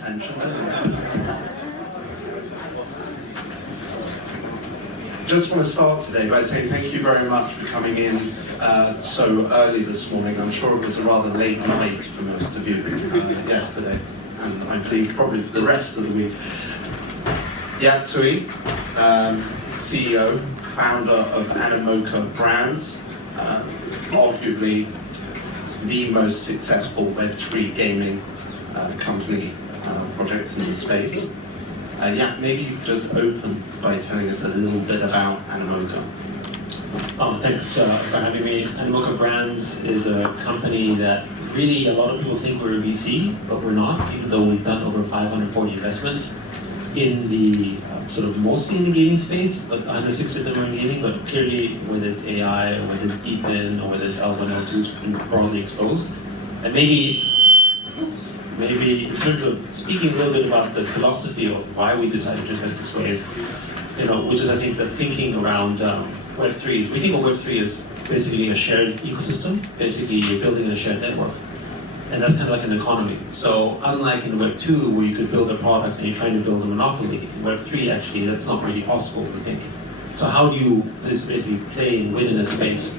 attention. Just want to start today by saying thank you very much for coming in so early this morning. I'm sure it was a rather late night for most of you yesterday, and I believe probably for the rest of the week. Yat Siu, CEO, founder of Animoca Brands, arguably the most successful Web3 gaming company project in the space. Yeah, maybe you could just open by telling us a little bit about Animoca. Thanks for having me. Animoca Brands is a company that really a lot of people think we're a VC, but we're not, even though we've done over 540 investments in the sort of mostly in the gaming space, but 160 of them are in gaming, but clearly whether it's AI or whether it's Deepin or whether it's L1, L2 has been broadly exposed. And maybe in terms of speaking a little bit about the philosophy of why we decided to invest this way is, which is I think the thinking around Web3 is, we think of Web3 as basically a shared ecosystem. Basically you're building a shared network. And that's kind of like an economy. So unlike in Web 2, where you could build a product and you're trying to build a monopoly, in Web 3 actually that's not really possible, we think. So how do you basically play and win in a space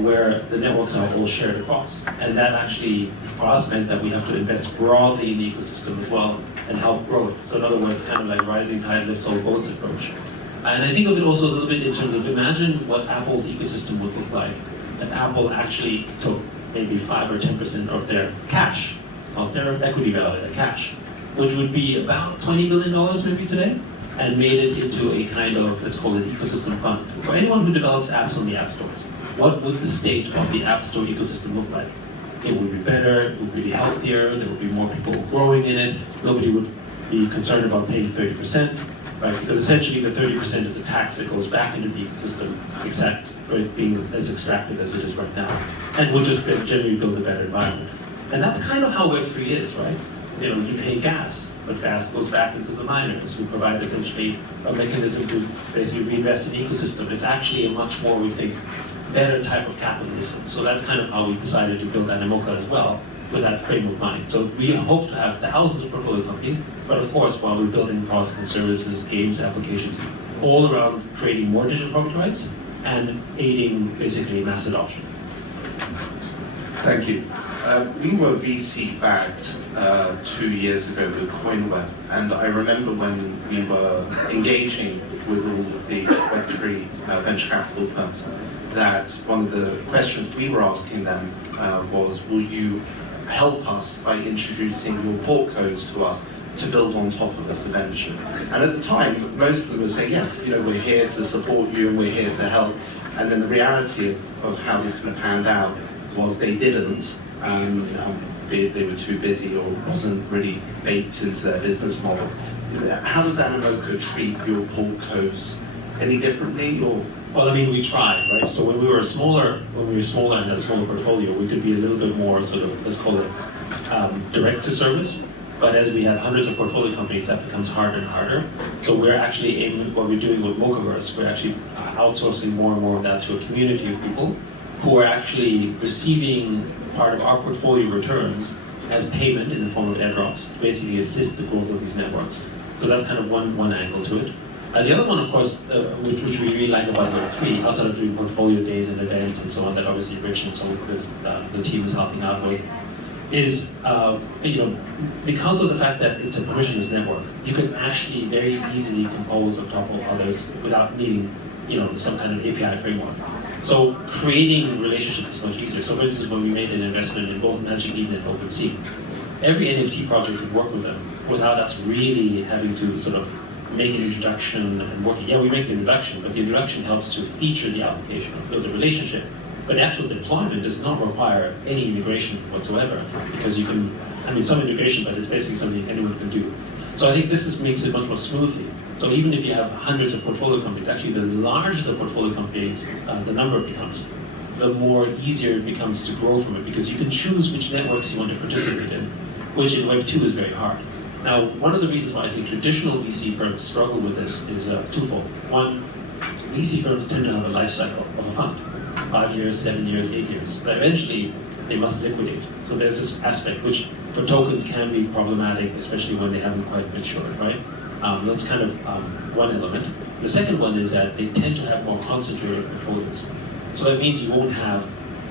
where the networks are all shared across? And that actually, for us, meant that we have to invest broadly in the ecosystem as well and help grow it. So in other words, kind of like rising tide lifts all boats approach. And I think of it also a little bit in terms of imagine what Apple's ecosystem would look like if Apple actually took maybe 5 or 10% of their cash, of their equity value, their cash, which would be about $20 billion maybe today, and made it into a kind of, let's call it ecosystem fund. For anyone who develops apps on the app stores, what would the state of the app store ecosystem look like? It would be better, it would be healthier, there would be more people growing in it, nobody would be concerned about paying 30%, right? Because essentially the 30% is a tax that goes back into the ecosystem, except for it being as extractive as it is right now, and would just generally build a better environment. And that's kind of how Web3 is, right? You pay gas, but gas goes back into the miners who provide essentially a mechanism to basically reinvest in the ecosystem. It's actually a much more, we think, better type of capitalism. So that's kind of how we decided to build Animoca as well, with that frame of mind. So we hope to have thousands of portfolio companies, but of course, while we're building products and services, games, applications, all around creating more digital property rights and aiding basically mass adoption. Thank you. We were VC backed 2 years ago with Coinweb, and I remember when we were engaging with all of these Web3 venture capital firms, that one of the questions we were asking them was, will you help us by introducing your portcos to us to build on top of us eventually? And at the time, most of them would say, yes, we're here to support you and we're here to help. And then the reality of how this kind of panned out was they didn't. They were too busy or wasn't really baked into their business model. How does Animoca treat your portcos any differently, or? Well, I mean, we tried, right? So when we were smaller and had a smaller portfolio, we could be a little bit more sort of, let's call it, direct to service. But as we have hundreds of portfolio companies, that becomes harder and harder. So we're actually aiming, what we're doing with Mocaverse, we're actually outsourcing more and more of that to a community of people who are actually receiving part of our portfolio returns as payment in the form of airdrops to basically assist the growth of these networks. So that's kind of one angle to it. The other one, of course, which we really like about Web3, outside of doing portfolio days and events and so on, that obviously Rich and so on, the team is helping out with, is because of the fact that it's a permissionless network, you can actually very easily compose on top of others without needing some kind of API framework. So creating relationships is much easier. So for instance, when we made an investment in both Magic Eden and OpenSea, every NFT project would work with them without us really having to sort of make an introduction and working. Yeah, we make the introduction, but the introduction helps to feature the application or build a relationship. But the actual deployment does not require any integration whatsoever, because you can, some integration, but it's basically something anyone can do. So I think this makes it much more smoothly. So even if you have hundreds of portfolio companies, actually the larger the portfolio companies, the number becomes, the more easier it becomes to grow from it, because you can choose which networks you want to participate in, which in Web 2 is very hard. Now, one of the reasons why I think traditional VC firms struggle with this is twofold. One, VC firms tend to have a life cycle of a fund, 5 years, 7 years, 8 years, but eventually they must liquidate. So there's this aspect which for tokens can be problematic, especially when they haven't quite matured, right? That's kind of one element. The second one is that they tend to have more concentrated portfolios. So that means you won't have,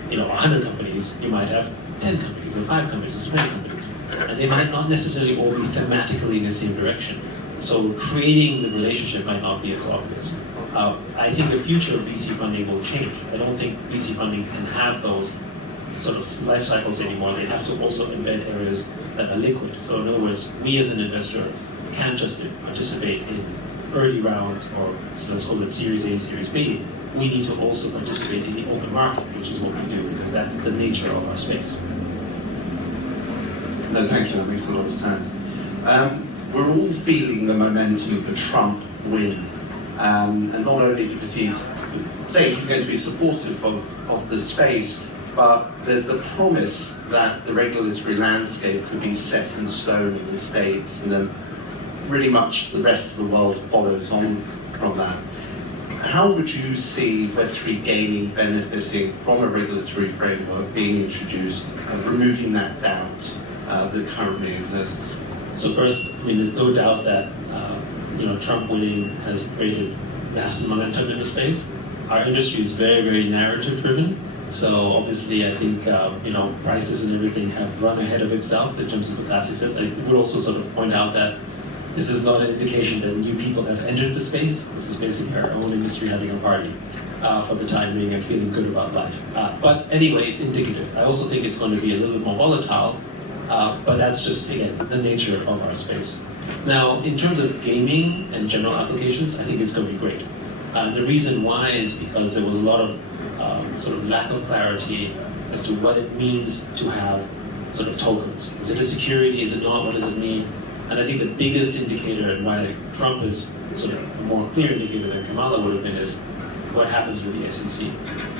100 companies. You might have 10 companies, or 5 companies, or 20 companies, and they might not necessarily all be thematically in the same direction. So creating the relationship might not be as obvious. I think the future of VC funding will change. I don't think VC funding can have those sort of life cycles anymore. They have to also embed areas that are liquid. So in other words, we as an investor can't just participate in early rounds, or so let's call it Series A, Series B. We need to also participate in the open market, which is what we do, because that's the nature of our space. No, thank you. That makes a lot of sense. We're all feeling the momentum of the Trump win, and not only because he's saying he's going to be supportive of the space, but there's the promise that the regulatory landscape could be set in stone in the States, and then really much the rest of the world follows on from that. How would you see Web3 gaming benefiting from a regulatory framework being introduced and removing that doubt that currently exists? So first, there's no doubt that Trump winning has created massive momentum in the space. Our industry is very, very narrative driven. So obviously, I think prices and everything have run ahead of itself in terms of the classic sets. I would also sort of point out that this is not an indication that new people have entered the space. This is basically our own industry having a party for the time being and feeling good about life. But anyway, it's indicative. I also think it's going to be a little bit more volatile, but that's just, again, the nature of our space. Now, in terms of gaming and general applications, I think it's going to be great. The reason why is because there was a lot of sort of lack of clarity as to what it means to have sort of tokens. Is it a security? Is it not? What does it mean? And I think the biggest indicator, and why Trump is sort of a more clear indicator than Kamala would have been, is what happens with the SEC.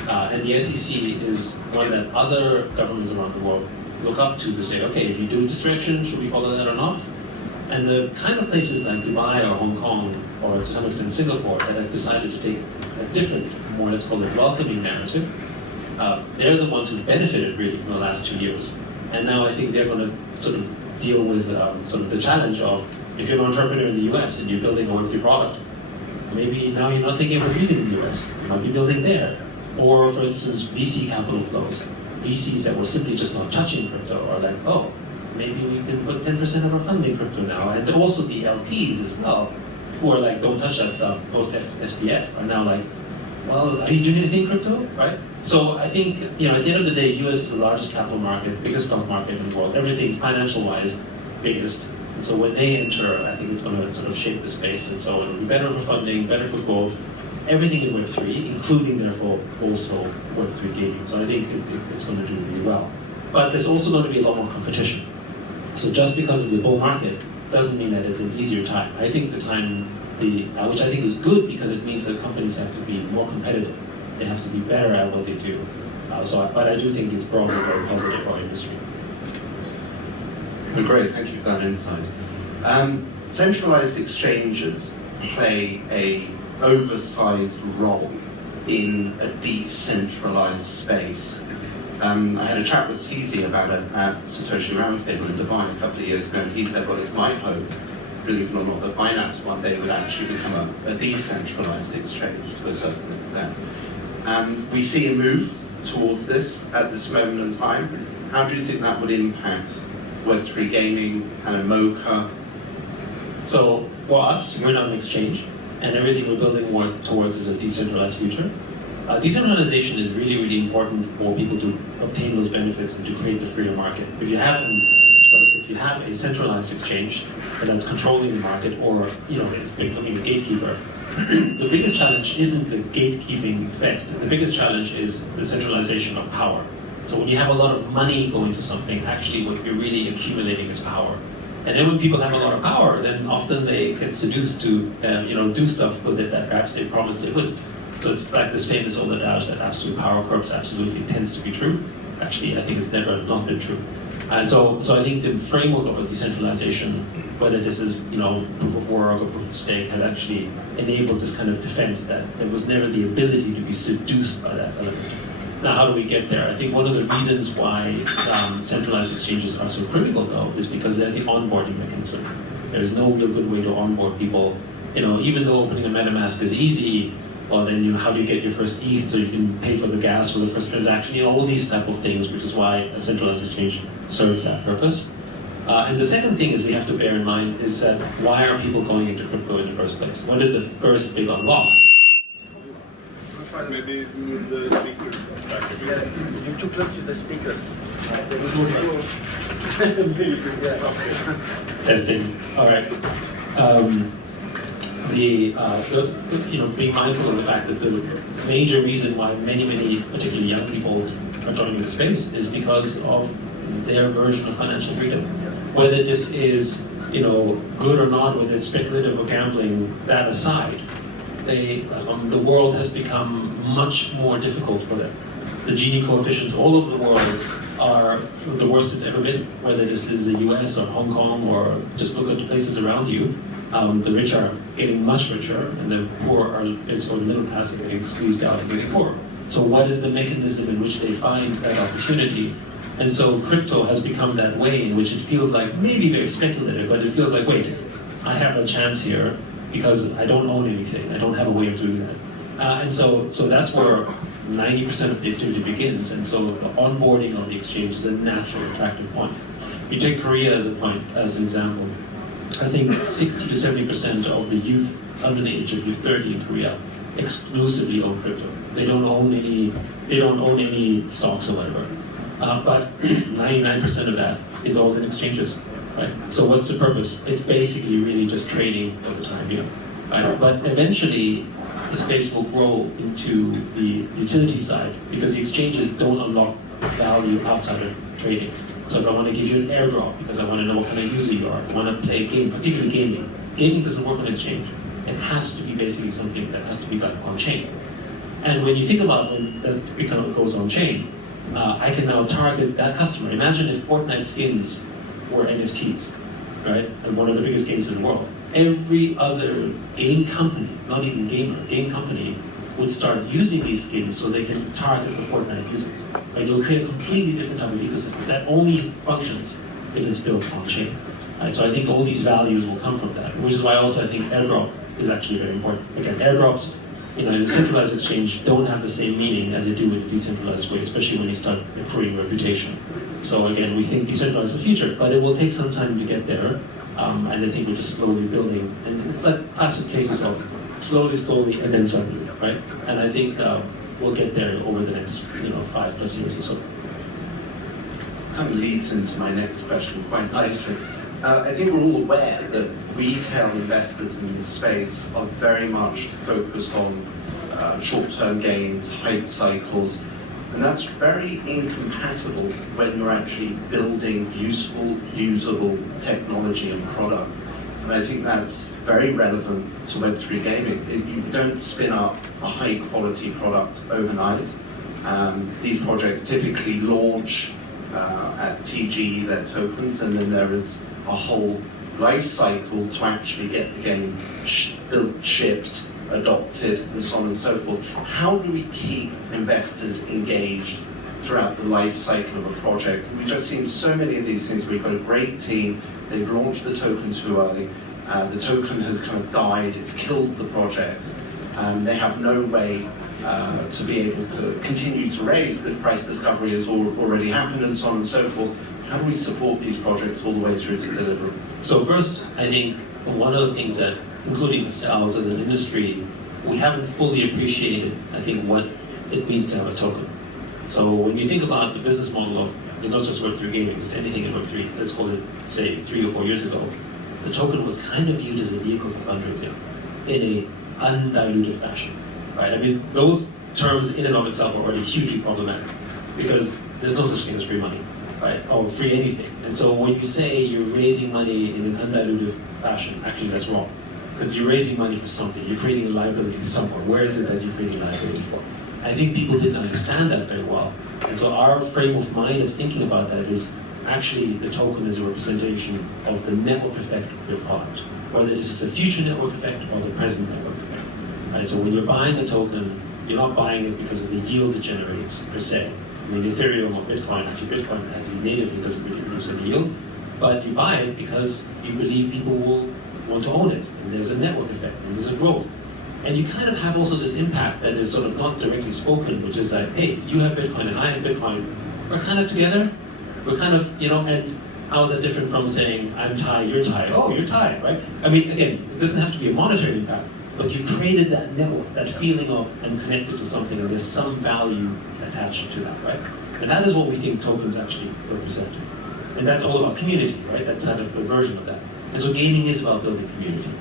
And the SEC is one that other governments around the world look up to say, okay, if you do this direction, should we follow that or not? And the kind of places like Dubai or Hong Kong, or to some extent Singapore, that have decided to take a different, more let's call it welcoming narrative, they're the ones who've benefited really from the last 2 years. And now I think they're going to sort of deal with sort of the challenge of, if you're an entrepreneur in the US and you're building a Web3 product, maybe now you're not thinking about leaving the US, you might be building there. Or for instance, VC capital flows. VCs that were simply just not touching crypto are like, oh, maybe we can put 10% of our funding in crypto now. And also the LPs as well, who are like, don't touch that stuff post SPF, are now like, well, are you doing anything crypto, right? So I think, at the end of the day, US is the largest capital market, biggest stock market in the world, everything financial-wise, biggest. And so when they enter, I think it's going to sort of shape the space. And so it'll be better for funding, better for growth, everything in Web3, including therefore also Web3 gaming. So I think it's going to do really well. But there's also going to be a lot more competition. So just because it's a bull market doesn't mean that it's an easier time. I think the time, which I think is good because it means that companies have to be more competitive. They have to be better at what they do. But I do think it's broadly very positive for our industry. Great, thank you for that insight. Centralized exchanges play a oversized role in a decentralized space. I had a chat with CZ about it at Satoshi Roundtable in Dubai a couple of years ago, and he said, well, it's my hope, believe it or not, that Binance one day would actually become a decentralized exchange to a certain extent. We see a move towards this at this moment in time. How do you think that would impact Web3 gaming, Animoca? So for us, we're not an exchange, and everything we're building towards is a decentralized future. Decentralization is really, really important for people to obtain those benefits and to create the freer market. If you have a centralized exchange that's controlling the market, or it's becoming a gatekeeper, the biggest challenge isn't the gatekeeping effect. The biggest challenge is the centralization of power. So when you have a lot of money going to something, actually what you're really accumulating is power. And then when people have a lot of power, then often they get seduced to do stuff with it that perhaps they promised they wouldn't. So it's like this famous old adage that absolute power corrupts absolutely tends to be true. Actually, I think it's never not been true. And so I think the framework of a decentralization, whether this is proof of work or proof of stake, has actually enabled this kind of defense that there was never the ability to be seduced by that element. Now, how do we get there? I think one of the reasons why centralized exchanges are so critical, though, is because they're the onboarding mechanism. There is no real good way to onboard people. Even though opening a MetaMask is easy, well, then how do you get your first ETH so you can pay for the gas for the first transaction? All these type of things, which is why a centralized exchange serves that purpose. And the second thing is we have to bear in mind is that why are people going into crypto in the first place? What is the first big unlock? Maybe move the speaker. Yeah, you're too close to the speaker. Testing. All right. Being mindful of the fact that the major reason why many, particularly young people, are joining the space is because of their version of financial freedom. Whether this is, good or not, whether it's speculative or gambling, that aside, the world has become much more difficult for them. The Gini coefficients all over the world are the worst it's ever been, whether this is the US or Hong Kong or just look at the places around you. The rich are getting much richer, and the poor or the middle class are getting squeezed out and getting poorer. So what is the mechanism in which they find that opportunity? And so crypto has become that way in which it feels like maybe very speculative, but it feels like, wait, I have a chance here because I don't own anything. I don't have a way of doing that. And so that's where 90% of the activity begins. And so the onboarding on the exchange is a natural attractive point. You take Korea as an example. I think 60 to 70% of the youth under the age of 30 in Korea exclusively own crypto. They don't own any stocks or whatever. But 99% of that is all in exchanges, right? So what's the purpose? It's basically really just trading for the time being, right? But eventually, the space will grow into the utility side because the exchanges don't unlock value outside of trading. So if I want to give you an airdrop because I want to know what kind of user you are, I want to play a game, particularly gaming. Gaming doesn't work on exchange. It has to be basically something that has to be done on chain. And when you think about when that goes on chain, I can now target that customer. Imagine if Fortnite skins were NFTs, right? And one of the biggest games in the world. Every other game company, not even gamer, game company would start using these skins so they can target the Fortnite users. Right? You'll create a completely different type of ecosystem that only functions if it's built on chain. Right? So I think all these values will come from that, which is why also I think airdrop is actually very important. Again, airdrops in a centralized exchange don't have the same meaning as they do in a decentralized way, especially when you start accruing reputation. So again, we think decentralized is the future, but it will take some time to get there. And I think we're just slowly building. And it's like classic cases of slowly, and then suddenly, right? And I think we'll get there over the next 5+ years or so. Kind of leads into my next question quite nicely. I think we're all aware that retail investors in this space are very much focused on short-term gains, hype cycles, and that's very incompatible when you're actually building useful, usable technology and product. And I think that's very relevant to Web3 gaming. You don't spin up a high-quality product overnight. These projects typically launch at TG, their tokens, and then there is a whole life cycle to actually get the game built, shipped, adopted, and so on and so forth. How do we keep investors engaged throughout the life cycle of a project? We've just seen so many of these things. We've got a great team, they've launched the token too early, the token has kind of died, it's killed the project, they have no way to be able to continue to raise if price discovery has already happened, and so on and so forth. How do we support these projects all the way through to delivery? So first, I think one of the things that, including ourselves as an industry, we haven't fully appreciated, I think, what it means to have a token. So when you think about the business model of not just Web3 gaming, just anything in Web3, let's call it, say, 3 or 4 years ago, the token was kind of viewed as a vehicle for fundraising in a undiluted fashion, right? I mean, those terms in and of itself are already hugely problematic because there's no such thing as free money, right? Or free anything. And so when you say you're raising money in an undiluted fashion, actually that's wrong. Because you're raising money for something, you're creating a liability somewhere. Where is it that you're creating a liability for? I think people didn't understand that very well. And so our frame of mind of thinking about that is actually the token is a representation of the network effect of your product. Whether this is a future network effect or the present network effect. Right? So when you're buying the token, You're not buying it because of the yield it generates per se. I mean, Ethereum or Bitcoin, actually Bitcoin natively doesn't really produce any yield, but you buy it because you believe people will want to own it, and there's a network effect, and there's a growth. And you kind of have also this impact that is sort of not directly spoken, which is like, hey, you have Bitcoin and I have Bitcoin, we're kind of together, we're kind of, and how is that different from saying, I'm Thai, you're Thai, oh, you're Thai, right? I mean, again, it doesn't have to be a monetary impact, but you've created that network, that feeling of I'm connected to something, and there's some value attached to that, right? And that is what we think tokens actually represent. And that's all about community, right? That's kind of a version of that. And so gaming is about building community.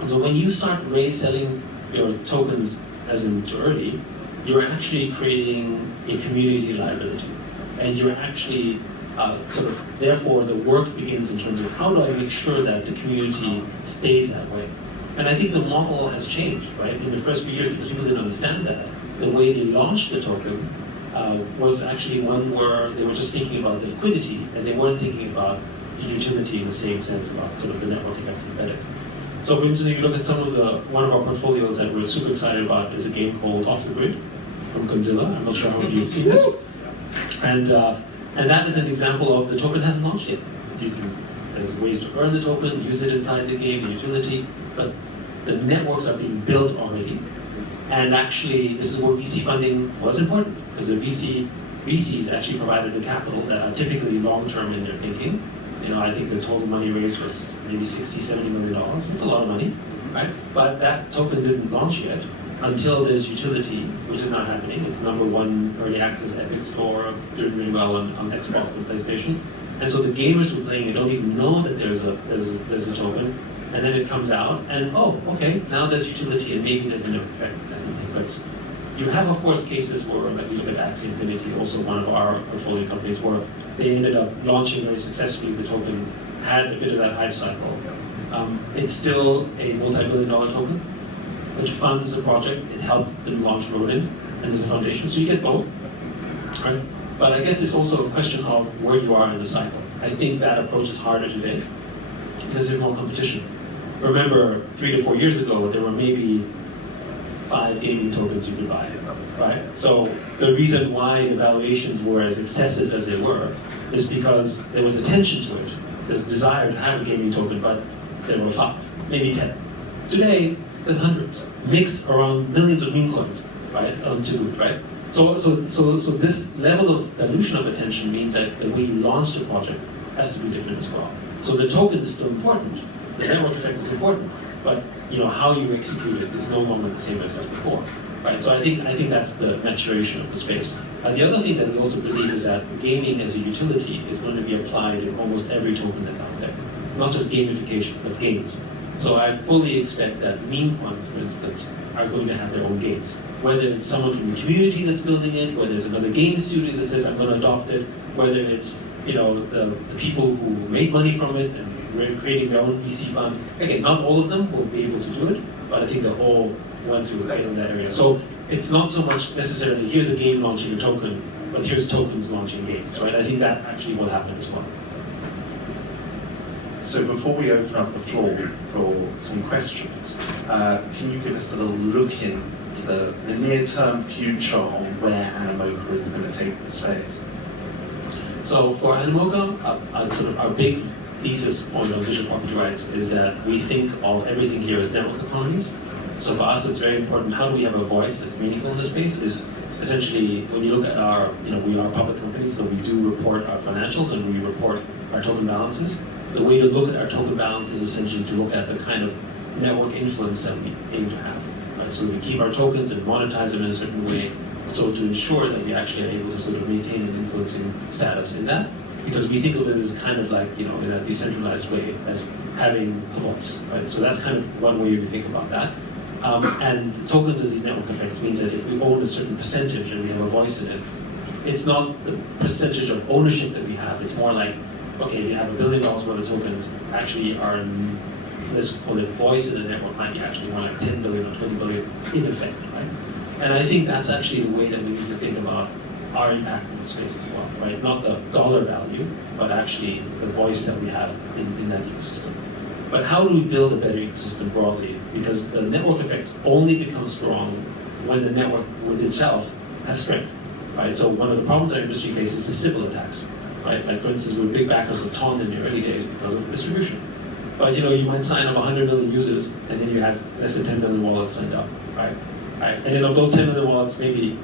And so when you start selling your tokens as in too early, you're actually creating a community liability. And you're actually therefore the work begins in terms of how do I make sure that the community stays that way. And I think the model has changed, right? In the first few years, because people didn't understand that, the way they launched the token was actually one where they were just thinking about the liquidity, and they weren't thinking about the utility in the same sense about sort of the network effects embedded. So for instance, if you look at one of our portfolios that we're super excited about is a game called Off the Grid from Godzilla. I'm not sure how many of you have seen this. And that is an example of the token hasn't launched yet. There's ways to earn the token, use it inside the game, the utility, but the networks are being built already. And actually, this is where VC funding was important, because the VCs actually provided the capital that are typically long-term in their thinking. I think the total money raised was maybe $60, $70 million. It's a lot of money, right? But that token didn't launch yet until there's utility, which is not happening. It's #1 early access Epic Store, doing really well on Xbox and PlayStation. And so the gamers who are playing it don't even know that there's a token, and then it comes out, and oh, okay, now there's utility, and maybe there's a network effect that can take place. You have, of course, cases where, like we look at Axie Infinity, also one of our portfolio companies, where they ended up launching very successfully. The token had a bit of that hype cycle. It's still a multi-billion-dollar token, which funds the project. It helped them launch Rodent, and there's a foundation, so you get both, right? But I guess it's also a question of where you are in the cycle. I think that approach is harder today because there's more competition. Remember, 3 to 4 years ago, there were maybe 5 gaming tokens you could buy, right? So the reason why the valuations were as excessive as they were is because there was attention to it. There's desire to have a gaming token, but there were 5, maybe 10. Today, there's hundreds, mixed around millions of meme coins, right? Right? So this level of dilution of attention means that the way you launch the project has to be different as well. So the token is still important, the network effect is important, but how you execute it is no longer the same as before, right? So I think that's the maturation of the space. The other thing that we also believe is that gaming as a utility is going to be applied in almost every token that's out there, not just gamification, but games. So I fully expect that meme coins, for instance, are going to have their own games. Whether it's someone from the community that's building it, whether it's another game studio that says I'm going to adopt it, whether it's the people who make money from it and we're creating their own VC fund. Again, not all of them will be able to do it, but I think they all want to get in that area. So it's not so much necessarily here's a game launching a token, but here's tokens launching games, right? I think that actually will happen as well. So before we open up the floor for some questions, can you give us a little look into the near-term future on where Animoca is going to take the space? So for Animoca, our big thesis on the digital property rights is that we think of everything here as network economies. So for us, it's very important, how do we have a voice that's meaningful in this space is essentially, when you look at our, we are a public company, so we do report our financials and we report our token balances. The way to look at our token balance is essentially to look at the kind of network influence that we aim to have. Right? So we keep our tokens and monetize them in a certain way, so to ensure that we actually are able to sort of maintain an influencing status in that, because we think of it as kind of like, in a decentralized way, as having a voice, right? So that's kind of one way we think about that. And tokens as these network effects means that if we own a certain percentage and we have a voice in it, it's not the percentage of ownership that we have, it's more like, okay, if you have $1 billion worth of tokens, actually our, let's call it voice in the network might be actually more like 10 billion or 20 billion in effect, right? And I think that's actually the way that we need to think about our impact in the space as well, right? Not the dollar value, but actually the voice that we have in that ecosystem. But how do we build a better ecosystem broadly? Because the network effects only become strong when the network within itself has strength, right? So one of the problems our industry faces is Sybil attacks, right? Like for instance, we're big backers of Ton in the early days because of distribution. But you might sign up 100 million users, and then you have less than 10 million wallets signed up, right? Right? And then of those 10 million wallets, maybe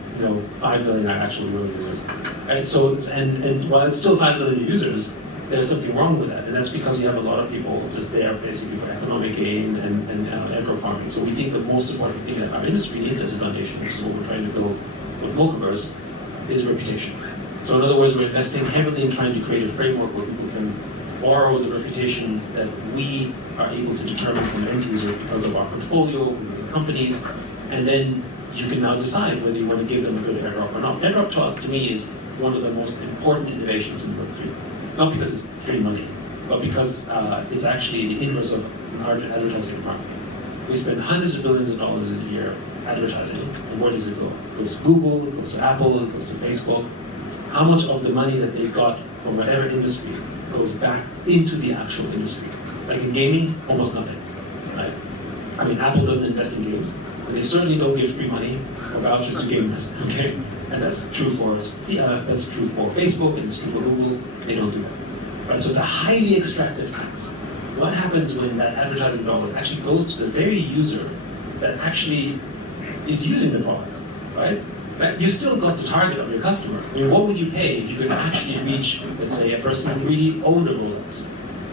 5 million are actual real users, right? So and while it's still 5 million users, there's something wrong with that, and that's because you have a lot of people just there basically for economic gain and airdrop farming. So we think the most important thing that our industry needs as a foundation, which is what we're trying to build with Mochaverse, is reputation. So in other words, we're investing heavily in trying to create a framework where people can borrow the reputation that we are able to determine from the end user because of our portfolio, companies, and then you can now decide whether you want to give them a good airdrop or not. Airdrop to me is one of the most important innovations in Web3. Not because it's free money, but because it's actually the inverse of our advertising market. We spend hundreds of billions of dollars a year advertising, and where does it go? It goes to Google, it goes to Apple, it goes to Facebook. How much of the money that they've got from whatever industry goes back into the actual industry? Like in gaming, almost nothing, right? I mean, Apple doesn't invest in games, and they certainly don't give free money or vouchers to gamers, okay? And that's true for Facebook, and it's true for Google. They don't do that, right? So it's a highly extractive tax. What happens when that advertising dollar actually goes to the very user that actually is using the product, right? You still got the target of your customer. I mean, what would you pay if you could actually reach, let's say, a person who really owned a Rolex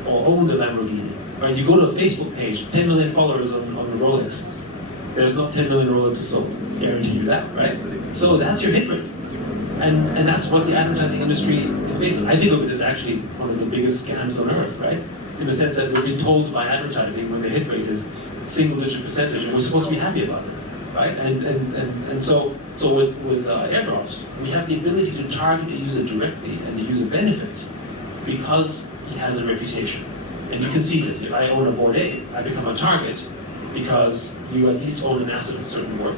or owned a Lamborghini? Right? You go to a Facebook page, 10 million followers on Rolex. There's not 10 million Rolexes sold. Guarantee you that, right? So that's your hit rate. And that's what the advertising industry is based on. I think of it as actually one of the biggest scams on earth, right? In the sense that we're being told by advertising when the hit rate is single-digit percentage, and we're supposed to be happy about it, right? And so with airdrops, we have the ability to target the user directly, and the user benefits because he has a reputation. And you can see this. If I own a Bored Ape, I become a target because you at least own an asset of a certain worth.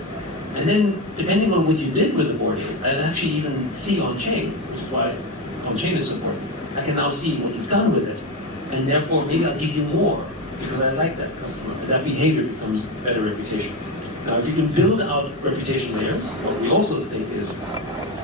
And then, depending on what you did with the Bored Ape, I can actually even see on-chain, which is why on-chain is so important. I can now see what you've done with it. And therefore, maybe I'll give you more because I like that customer. That behavior becomes better reputation. Now, if you can build out reputation layers, what we also think is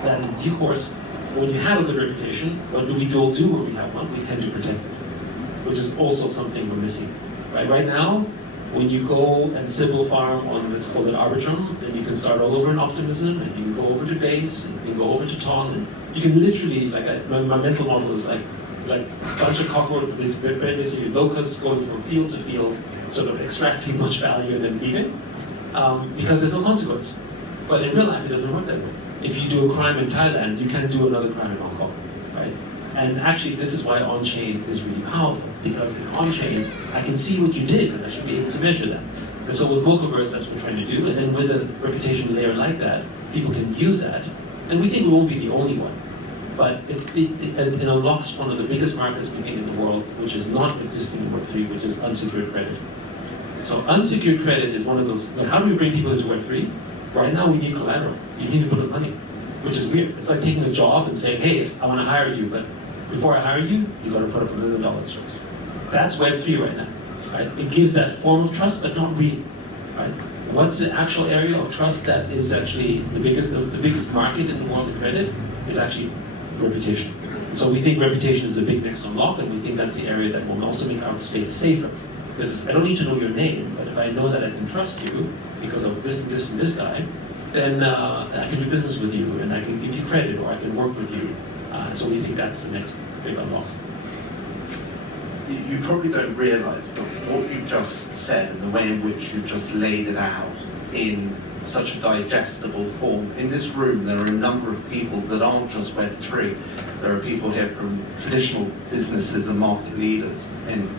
that in due course, when you have a good reputation, what do we all do when we have one? We tend to protect it, which is also something we're missing. Right now, when you go and Sybil farm on, let's call it Arbitrum, then you can start all over in Optimism, and you can go over to Base, and you can go over to Ton, and you can literally, my mental model is like a bunch of cockroaches, it's basically locusts going from field to field, sort of extracting much value and then leaving, because there's no consequence. But in real life, it doesn't work that way. If you do a crime in Thailand, you can't do another crime in Hong Kong, right? And actually, this is why on-chain is really powerful, because in on-chain, I can see what you did, and I should be able to measure that. And so with Mochaverse, that's what we're trying to do, and then with a reputation layer like that, people can use that, and we think we won't be the only one. But it unlocks one of the biggest markets we think in the world, which is not existing in Web3, which is unsecured credit. So unsecured credit is one of those, how do we bring people into Web3? Right now we need collateral. You need to put up money, which is weird. It's like taking a job and saying, hey, I want to hire you, but before I hire you, you got to put up $1 million first. That's Web3 right now, right? It gives that form of trust, but not really, right? What's the actual area of trust that is actually the biggest market in the world in credit is actually reputation. So we think reputation is the big next unlock, and we think that's the area that will also make our space safer. Because I don't need to know your name, but if I know that I can trust you because of this, and this guy, then I can do business with you, and I can give you credit, or I can work with you. So we think that's the next big unlock. You probably don't realize, but what you've just said and the way in which you've just laid it out in such a digestible form. In this room, there are a number of people that aren't just Web3. There are people here from traditional businesses and market leaders. And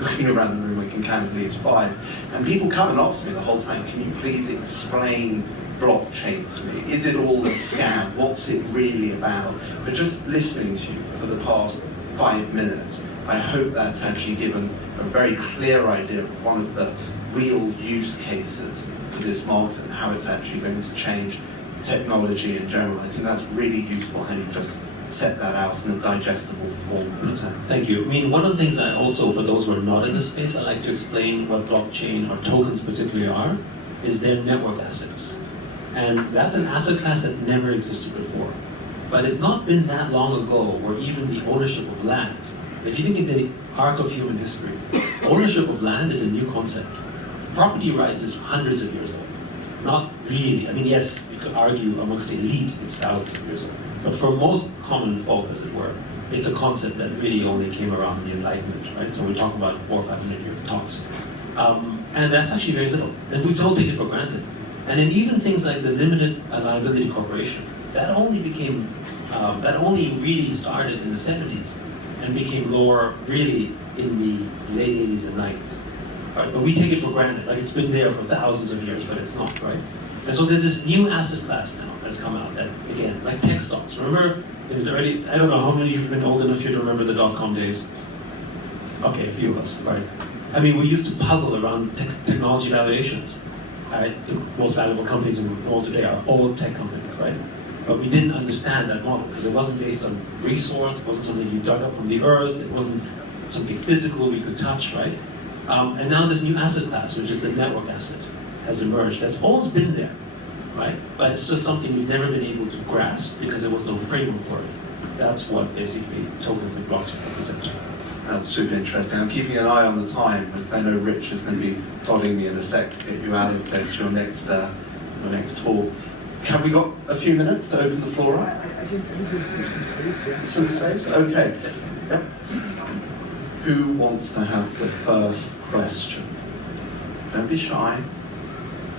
looking around the room, we can count at least 5. And people come and ask me the whole time, can you please explain blockchain to me? Is it all a scam? What's it really about? But just listening to you for the past 5 minutes, I hope that's actually given a very clear idea of one of the real use cases for this market and how it's actually going to change technology in general. I think that's really useful how you just set that out in a digestible form. Thank you. I mean, one of the things I also, for those who are not in this space, I like to explain what blockchain or tokens particularly are, is their network assets. And that's an asset class that never existed before. But it's not been that long ago where even the ownership of land, if you think in the arc of human history, ownership of land is a new concept. Property rights is hundreds of years old. Not really. I mean, yes, you could argue amongst the elite it's thousands of years old. But for most common folk, as it were, it's a concept that really only came around the Enlightenment, right? So we're talking about 400 or 500 years tops. And that's actually very little. And we don't take it for granted. And then even things like the limited liability corporation, that only really started in the 70s and became law really in the late 80s and 90s. Right? But we take it for granted, like it's been there for thousands of years, but it's not, right? And so there's this new asset class now that's come out that, again, like tech stocks. Remember, already, I don't know how many of you have been old enough here to remember the dot-com days? Okay, a few of us, right? I mean, we used to puzzle around technology valuations. Right? The most valuable companies in the world today are old tech companies, right? But we didn't understand that model because it wasn't based on resource, it wasn't something you dug up from the earth, it wasn't something physical we could touch, right? And now this new asset class, which is the network asset, has emerged. That's always been there, right? But it's just something we've never been able to grasp because there was no framework for it. That's what basically tokens and blockchain represent. That's super interesting. I'm keeping an eye on the time because I know Rich is going to be prodding me in a sec to get you out of there to your next talk. Have we got a few minutes to open the floor up? I think there's some space, yeah. Some space? Okay. Yep. Who wants to have the first question? Don't be shy.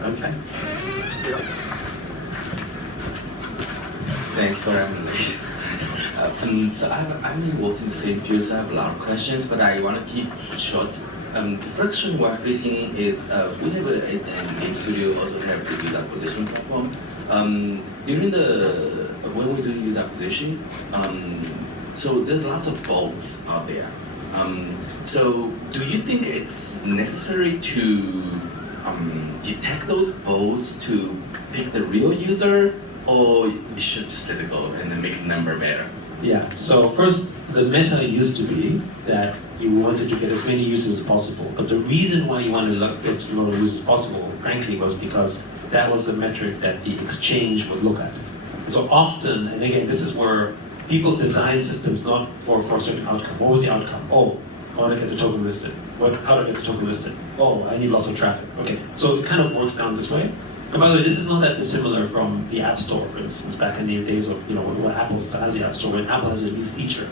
Okay. Thanks, sorry I'm late. So I'm in working in the same field, so I have a lot of questions, but I want to keep it short. The first question we're facing is we have a game studio, also have the user acquisition platform. When we do user acquisition, so there's lots of bots out there. So do you think it's necessary to detect those bots to pick the real user, or we should just let it go and then make the number better? Yeah, so first, the meta used to be that you wanted to get as many users as possible. But the reason why you wanted to get as many users as possible, frankly, was because that was the metric that the exchange would look at. And so often, and again, this is where people design systems not for a certain outcome. What was the outcome? Oh, I want to get the token listed. How do I get the token listed? Oh, I need lots of traffic. Okay, so it kind of works down this way. And by the way, this is not that dissimilar from the App Store, for instance, back in the days of, when Apple has the App Store, when Apple has a new feature.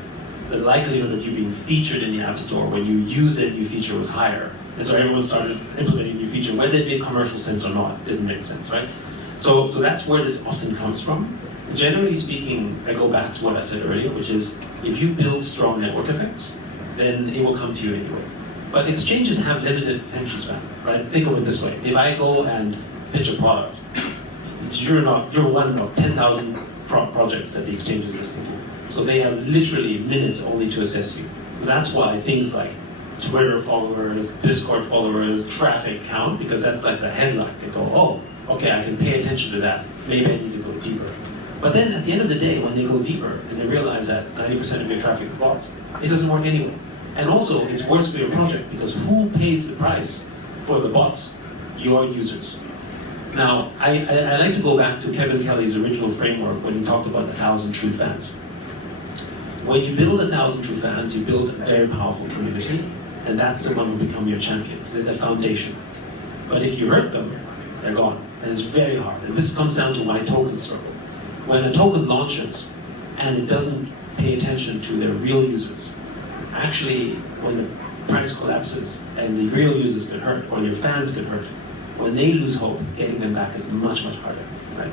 The likelihood of you being featured in the App Store when you use that new feature was higher. And so everyone started implementing a new feature, whether it made commercial sense or not, it didn't make sense, right? So that's where this often comes from. Generally speaking, I go back to what I said earlier, which is if you build strong network effects, then it will come to you anyway. But exchanges have limited attention span, right? Think of it this way. If I go and pitch a product, you're one of 10,000 projects that the exchange is listening to. So they have literally minutes only to assess you. That's why things like Twitter followers, Discord followers, traffic count, because that's like the headline. They go, oh, okay, I can pay attention to that. Maybe I need to go deeper. But then at the end of the day, when they go deeper and they realize that 90% of your traffic is bots, it doesn't work anyway. And also, it's worse for your project because who pays the price for the bots? Your users. Now, I like to go back to Kevin Kelly's original framework when he talked about 1,000 true fans. When you build 1,000 true fans, you build a very powerful community, and that's the one who become your champions. They're the foundation. But if you hurt them, they're gone. And it's very hard. And this comes down to why tokens struggle. When a token launches and it doesn't pay attention to their real users, actually, when the price collapses and the real users get hurt, or your fans get hurt, when they lose hope, getting them back is much, much harder, right?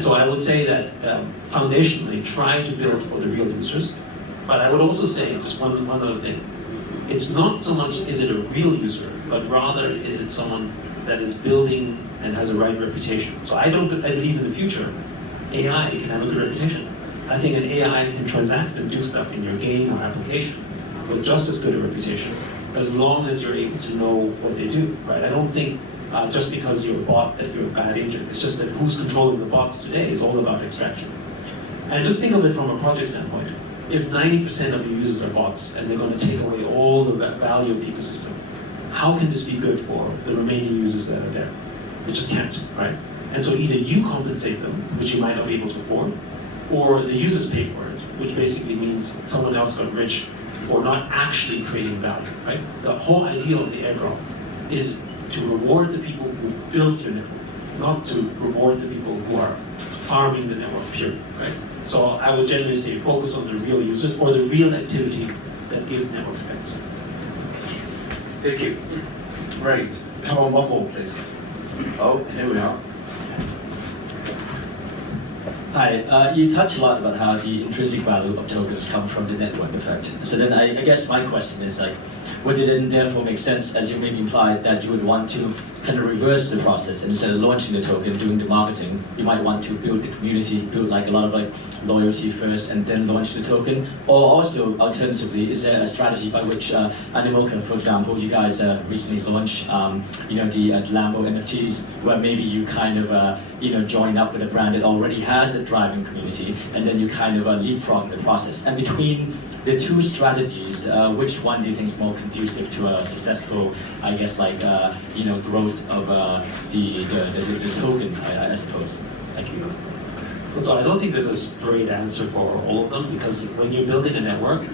So I would say that foundationally, try to build for the real users. But I would also say, just one other thing, it's not so much is it a real user, but rather is it someone that is building and has a right reputation. So I believe in the future, AI can have a good reputation. I think an AI can transact and do stuff in your game or application with just as good a reputation, as long as you're able to know what they do, right? I don't think just because you're a bot that you're a bad agent. It's just that who's controlling the bots today is all about extraction. And just think of it from a project standpoint. If 90% of your users are bots and they're going to take away all the value of the ecosystem, how can this be good for the remaining users that are there? It just can't, right? And so either you compensate them, which you might not be able to afford, or the users pay for it, which basically means someone else got rich for not actually creating value, right? The whole idea of the airdrop is to reward the people who built your network, not to reward the people who are farming the network, period, right? So I would generally say focus on the real users or the real activity that gives network effects. Thank you. Great. Come on, one more, please. Oh, here we are. Hi, you touched a lot about how the intrinsic value of tokens come from the network effect. So then I guess my question is like, would it then therefore make sense, as you maybe implied, that you would want to kind of reverse the process and instead of launching the token, doing the marketing, you might want to build the community, build like a lot of like loyalty first and then launch the token? Or also, alternatively, is there a strategy by which Animoca, for example, you guys recently launched, the Lambo NFTs, where maybe you kind of, join up with a brand that already has a driving community, and then you kind of leapfrog the process. And between the two strategies, which one do you think is more conducive to a successful, I guess, growth of the token, I suppose? Thank you. So I don't think there's a straight answer for all of them, because when you're building a network,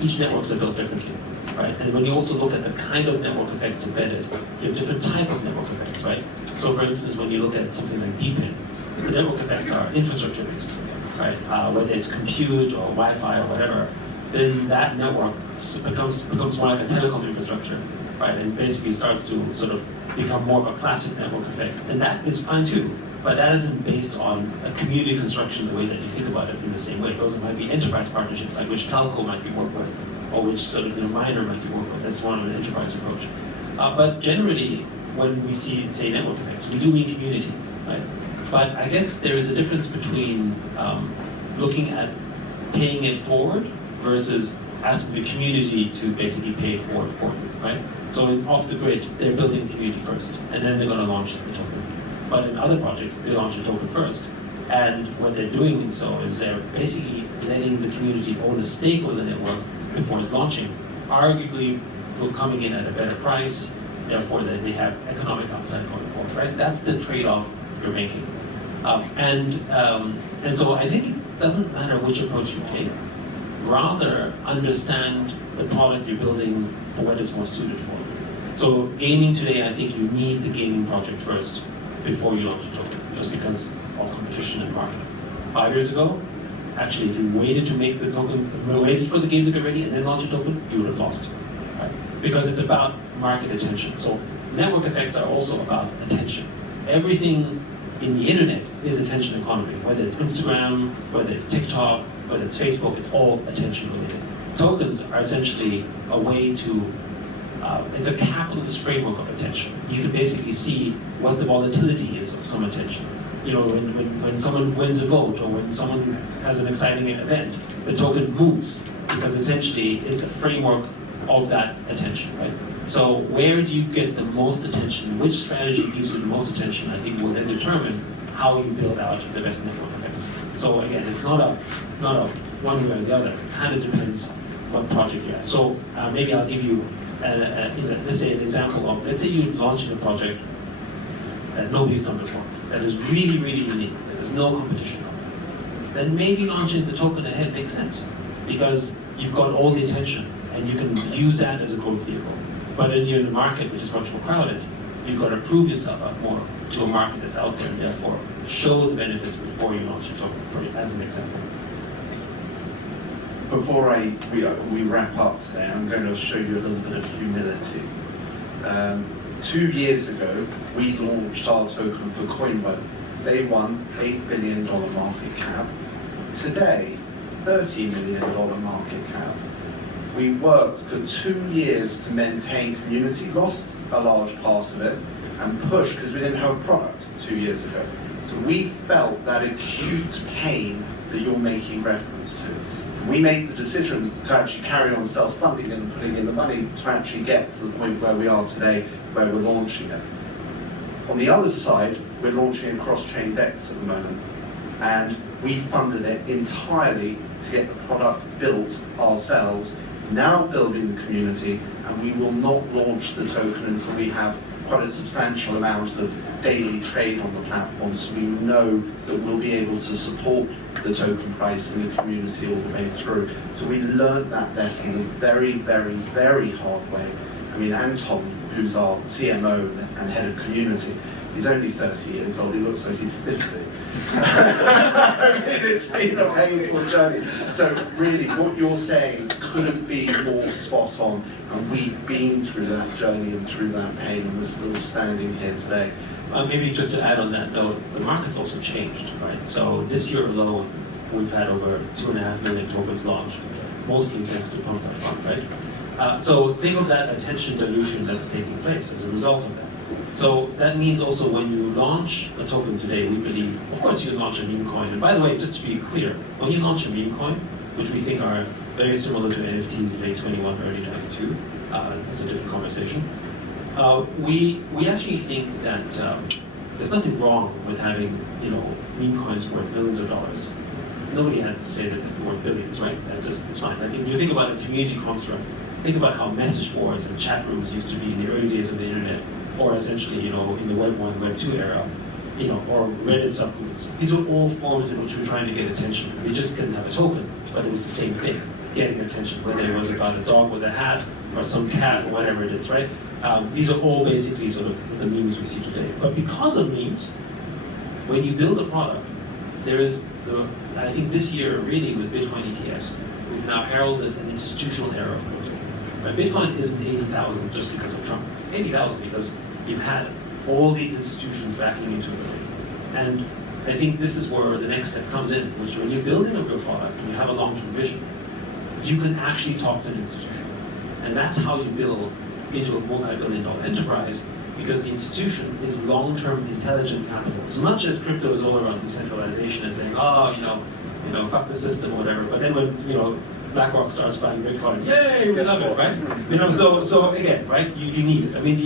each networks are built differently, right? And when you also look at the kind of network effects embedded, you have different type of network effects, right? So for instance, when you look at something like DeepIn, the network effects are infrastructure based, right? Whether it's compute or Wi-Fi or whatever, then that network becomes more like a telecom infrastructure, right? And basically starts to sort of become more of a classic network effect. And that is fine too, but that isn't based on a community construction the way that you think about it in the same way. Those might be enterprise partnerships, like which telco might be worked with, or which sort of miner might be worked with. That's one of an enterprise approach. But generally, when we see, say, network effects, we do mean community, right? But I guess there is a difference between looking at paying it forward versus asking the community to basically pay it forward for you, right? So in off the grid, they're building community first, and then they're going to launch the token. But in other projects, they launch a token first. And what they're doing so is they're basically letting the community own a stake on the network before it's launching, arguably for coming in at a better price, therefore that they have economic upside going forward, right? That's the trade-off you're making. And so I think it doesn't matter which approach you take, rather understand the product you're building for what it's more suited for. So gaming today, I think you need the gaming project first before you launch a token, just because of competition in the market. 5 years ago, actually, if you waited to make the token, waited for the game to get ready and then launch a token, you would have lost, right? Because it's about market attention. So network effects are also about attention. Everything in the internet is attention economy, whether it's Instagram, whether it's TikTok, whether it's Facebook, it's all attention related. Tokens are essentially a way to, it's a capitalist framework of attention. You can basically see what the volatility is of some attention. You know, when someone wins a vote or when someone has an exciting event, the token moves because essentially it's a framework of that attention, right? So where do you get the most attention? Which strategy gives you the most attention? I think will then determine how you build out the best network effects. So again, it's not a one way or the other. It kind of depends what project you have. So maybe I'll give you, let's say an example of, let's say you launch a project that nobody's done before, that is really, really unique, there's no competition on that. Then maybe launching the token ahead makes sense because you've got all the attention and you can use that as a growth vehicle. But when you're in a market which is much more crowded, you've got to prove yourself out more to a market that's out there and therefore show the benefits before you launch a token, as an example. Before we wrap up today, I'm going to show you a little bit of humility. 2 years ago, we launched our token for Coinweb. Day one, $8 billion market cap. Today, $30 million market cap. We worked for 2 years to maintain community, lost a large part of it, and pushed because we didn't have a product 2 years ago. So we felt that acute pain that you're making reference to. We made the decision to actually carry on self-funding and putting in the money to actually get to the point where we are today, where we're launching it. On the other side, we're launching a cross-chain DEX at the moment, and we funded it entirely to get the product built ourselves now building the community, and we will not launch the token until we have quite a substantial amount of daily trade on the platform, so we know that we'll be able to support the token price in the community all the way through. So we learned that lesson the very, very, very hard way. I mean, Anton, who's our CMO and head of community, he's only 30 years old, he looks like he's 50. I mean, it's been a painful journey. So really, what you're saying couldn't be more spot on, and we've been through that journey and through that pain, and we're still standing here today. Maybe just to add on that note, the market's also changed, right? So this year alone, we've had over 2.5 million tokens launched, mostly thanks to Pump by Fund, right? So think of that attention dilution that's taking place as a result of that. So that means also when you launch a token today, we believe, of course you launch a meme coin. And by the way, just to be clear, when you launch a meme coin, which we think are very similar to NFTs late 21, early 22, that's a different conversation. We actually think that there's nothing wrong with having, meme coins worth millions of dollars. Nobody had to say that they're worth billions, right? It's fine. Like if you think about a community construct, think about how message boards and chat rooms used to be in the early days of the internet, or essentially, in the Web 1, Web 2 era, or Reddit subgroups. These were all forms in which we were trying to get attention. We just didn't have a token, but it was the same thing, getting attention, whether it was about a dog with a hat or some cat or whatever it is, right? These are all basically sort of the memes we see today. But because of memes, when you build a product, there is, I think this year, really with Bitcoin ETFs, we've now heralded an institutional era of crypto. Right? Bitcoin isn't 80,000 just because of Trump. It's 80,000 because you've had all these institutions backing into it. And I think this is where the next step comes in, which when you're building a real product and you have a long-term vision, you can actually talk to an institution. And that's how you build into a multi-billion-dollar enterprise, because the institution is long-term intelligent capital. As much as crypto is all around decentralization and saying, fuck the system or whatever, but then when, BlackRock starts buying Bitcoin, yay, we love it, right? So again, right, you need it. I mean,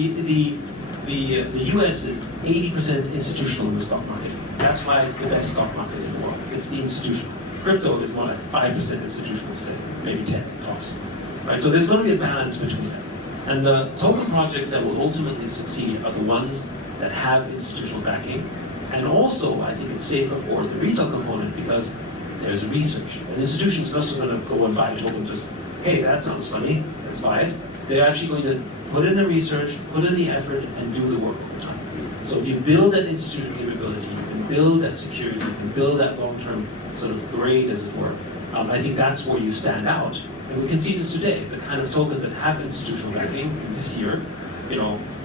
the US is 80% institutional in the stock market. That's why it's the best stock market in the world. It's the institution. Crypto is more like 5% institutional today, maybe 10 tops. Right? So there's going to be a balance between that. And the token projects that will ultimately succeed are the ones that have institutional backing. And also, I think it's safer for the retail component because there's research. An institution's not just going to go and buy a token just, hey, that sounds funny, let's buy it. They're actually going to put in the research, put in the effort, and do the work over time. So if you build that institutional capability, you can build that security, you can build that long-term sort of grade, as it were. I think that's where you stand out. And we can see this today, the kind of tokens that have institutional backing this year,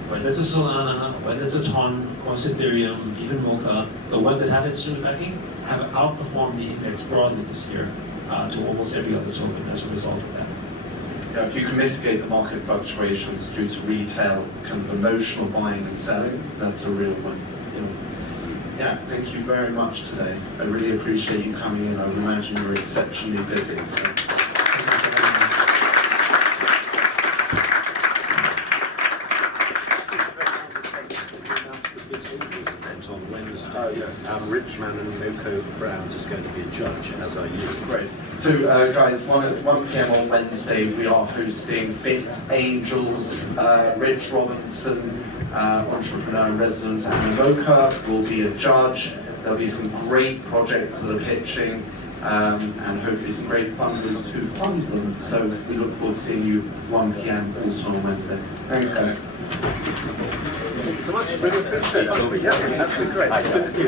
whether it's a Solana, whether it's a Ton, of course Ethereum, even Mocha, the ones that have institutional backing have outperformed the index broadly this year to almost every other token as a result of that. Yeah, if you can mitigate the market fluctuations due to retail kind of emotional buying and selling, that's a real one. Yeah, thank you very much today. I really appreciate you coming in. I would imagine you're exceptionally busy. So. On Wednesday. Oh, yes. Richman and Animoca Brands is going to be a judge, as are you. Great. So, guys, 1 p.m. on Wednesday, we are hosting Bit Angels, Rich Robinson, entrepreneur in residence at Animoca, will be a judge. There'll be some great projects that are pitching, and hopefully some great funders to fund them. So we look forward to seeing you 1 p.m. also on Wednesday. Thanks, guys. Thank you so much. Really appreciate it. Yeah, absolutely great. Good to see you.